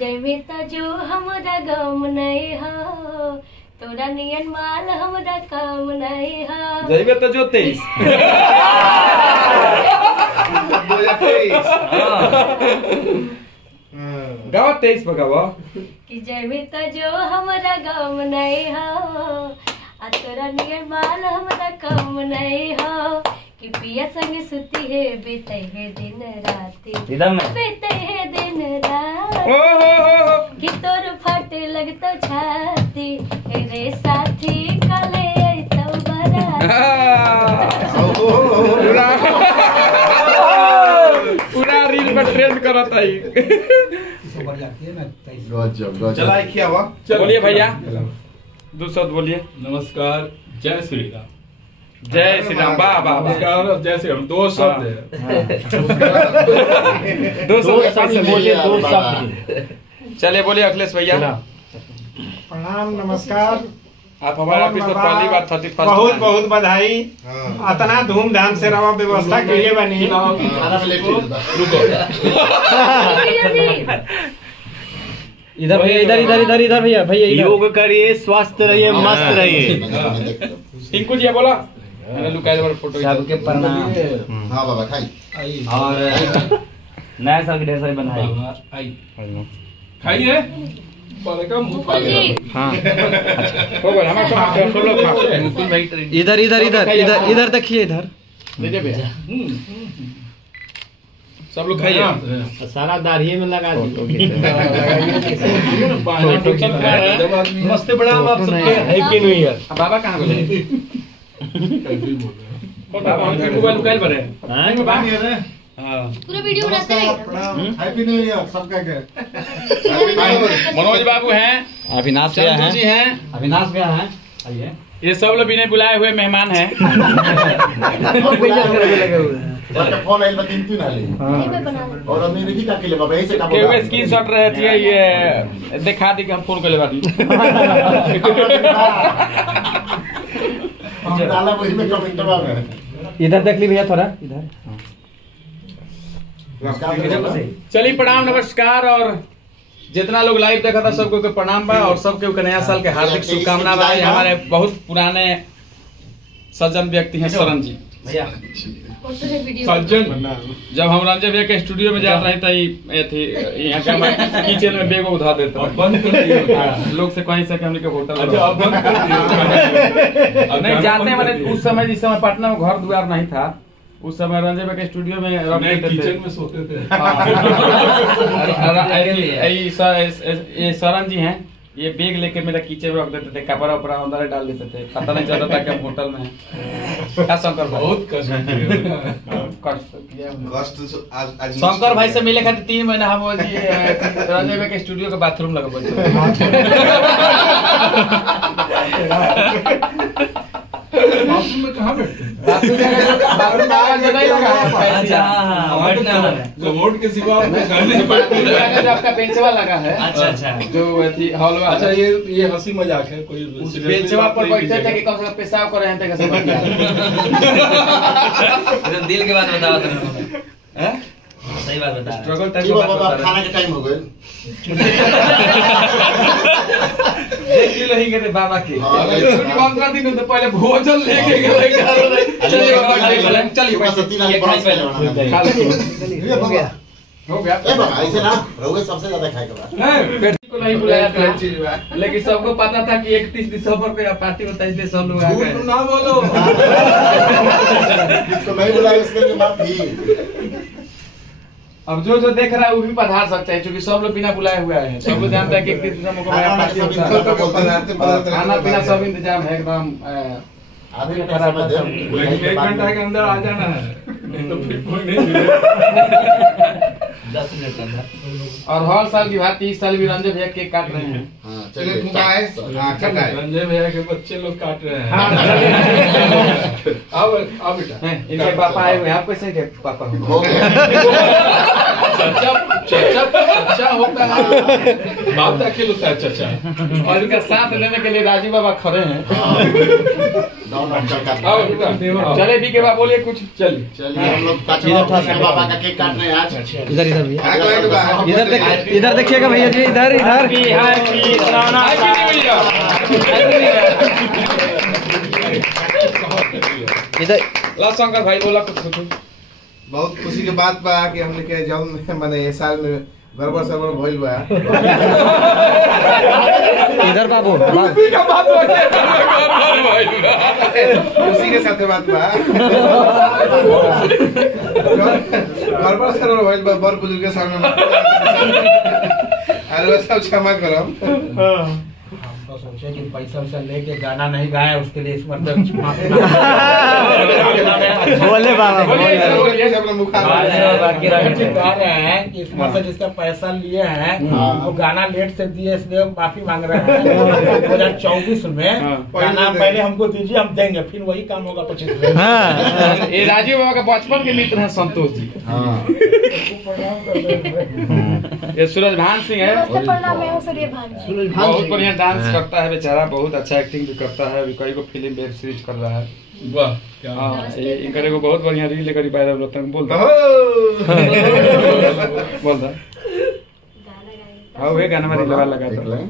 जैमेता जो हमरा गम नहीं हो, तोरा नियन माल हमरा काम नहीं हो। जैमेता जो 23 गावा 23 पकावा कि जैमेता जो हमरा गम नहीं हो, आ तोरा नियन माल हमरा काम नहीं हो। कि पिया संग सुती है बीते है दिन राती, बीते है दिन राती। कि तोर फटे लगतो छाती रे साथी कले तो बरा। पूरा रील में ट्रेंड करत है। चला किया हुआ। बोलिए भैया, दूसरा बोलिए। नमस्कार, जय श्री राम। जय श्री राम। वाह वाह। नमस्कार, जय श्री राम। दो शब्द है। दो शब्द बोलिए, दो शब्द। चलिए बोलिए अखिलेश भैया। प्रणाम, नमस्कार। आप हमारे ऑफिस पर पहली बार 31 बहुत बहुत बधाई। इतना धूमधाम से रवा व्यवस्था के लिए बनी। इधर भैया, इधर इधर इधर इधर भैया, भैया योग करिए, स्वस्थ रहिए, मस्त रहिए। टिंकू जी बोला फोटो। सबके प्रणाम। हाँ बाबा खाई। और नया साल के ढेर सारी बधाई। खाइए। हाँ हो गया हमारा इधर इधर इधर इधर इधर देखिए, इधर सब लोग खाइए। सारा दाढ़ी में लगा मस्त बड़ा आप सबके हैप्पी न्यू ईयर। बाबा कहाँ बोले? बाबा हम मोबाइल उकाल पर है। हां पूरा वीडियो बनाते हैं। हैप्पी न्यू ईयर सबका के। मनोज बाबू हैं, अविनाश चंदू जी हैं, अविनाश भैया हैं। आइए, ये सब लोग बिना बुलाए हुए मेहमान हैं। फोन आइल तीन तीन आले और हमने देखी का के लिए बाबा यही से काम के स्क्रीनशॉट रहे थे, ये दिखा दी कि हम फोन कर ले बानी। हम डाला वही में कमेंट में। इधर देख ली भैया, थोड़ा इधर। चलिए प्रणाम, नमस्कार। और जितना लोग लाइव देखा था सबको के प्रणाम बा, और सबके नया साल के हार्दिक शुभकामना बा। हमारे बहुत पुराने सज्जन व्यक्ति हैं शरण जी भैया। सज्जन, जब हम रंजन भैया के स्टूडियो में जाते रहे थे यहाँ के किचन में बैग उठा देते बंद कर दिए लोग से कहीं से कि हमने के होटल। अच्छा, अब बंद कर दिए। नहीं जाते मैंने उस समय, जिस समय पटना में घर द्वार नहीं था, उस समय रंजन भैया के स्टूडियो में रख देते थे। किचन में सोते थे। ये शरण जी हैं, ये बैग लेके मेरा किचन में रख देते थे, कपड़ा उपड़ा अंदर डाल देते थे, पता नहीं चलता था कि हम होटल में हैं। क्या शंकर भाई? बहुत कष्ट आज शंकर भाई से मिले खातिर 3 महीना हम रंजन भाई के स्टूडियो के बाथरूम लगा। बाथरूम में कहाँ बैठते हैं? कमोड के सिवा आपका बेंचवा लगा है। अच्छा जो हॉल में। अच्छा, ये हंसी मजाक है, कोई बेंचवा पर बैठे थे कि कम से कम पेशाब कर रहे थे कैसे बन गया। एकदम दिल की बात बताओ तुम। सही बात बता। स्ट्रगल टाइम बाबा खाना के टाइम हो गए। देख ही गए बाबा के 15 दिन तो पहले भोजन लेके गए। चलिए हो गया। ए बाबा ऐसे ना रहुए सबसे ज्यादा खाए के बाद को नहीं बुलाया था, लेकिन सबको पता था कि 31 दिसंबर पे पार्टी होता है, इसलिए सब लोग आ गए। ना बोलो। जिसको नहीं बुलाया उसके लिए माफी। अब जो देख रहा है वो भी पधार सकता है, क्योंकि सब लोग बिना बुलाए हुए हैं। सब लोग जानता है कि 31 दिसंबर को मेरा पार्टी होता है। खाना पीना सब इंतजाम है एकदम। आधे घंटे समय दे, लेकिन 1 घंटा के अंदर आ जाना है, नहीं तो फिर कोई नहीं मिलेगा। 10 मिनट के अंदर। और हर साल की बात 30 साल भी रंजन भैया केक काट रहे हैं। चलिए संजय भैया के बच्चे लोग काट रहे हैं। आओ आओ बेटा। इनके पापा आए हुए हैं, आप कैसे के पापा हो? हो गया। चचा होता है, बाप दाखिल होता है चचा। और इनका साथ लेने के लिए राजीव बाबा खड़े हैं। आओ बेटा, चले भी के बाद बोलिए कुछ। चलिए हम लोग बाबा का केक काट रहे हैं आज। इधर इधर भैया, इधर देखिएगा भैया जी, इधर इधर। इधर ला शंकर भाई बोला कुछ। बहुत खुशी के बात बा कि हमने के जौन माने ये साल में गड़बड़ सड़बड़ भइल बा। इधर बाबू, खुशी के साथ बात बा। गड़बड़ सड़बड़ भइल बा बड़ बुजुर्ग के सामने। अरे सब क्षमा करम। तो सोचे कि पैसा वैसा लेके गाना नहीं गाए, उसके लिए इस मतलब बोले बाबा अपना मुख कह रहे हैं कि इस मतलब जिसका पैसा लिए हैं वो गाना लेट से दिए, इसलिए माफी मांग रहे हैं। 2024 में गाना पहले हमको दीजिए, हम देंगे, फिर वही काम होगा 25 में। ये राजीव बाबा का बचपन के मित्र हैं संतोष जी। ये सूरज भान सिंह है, बहुत बढ़िया डांस करता है बेचारा, बहुत अच्छा एक्टिंग भी करता है, अभी कई को फिल्म वेब सीरीज कर रहा है। वाह क्या हाँ, इनका एगो बहुत बढ़िया रील करी वायरल होता है, बोल रहा बोल रहा हाँ वही गाना में लगा देख लें।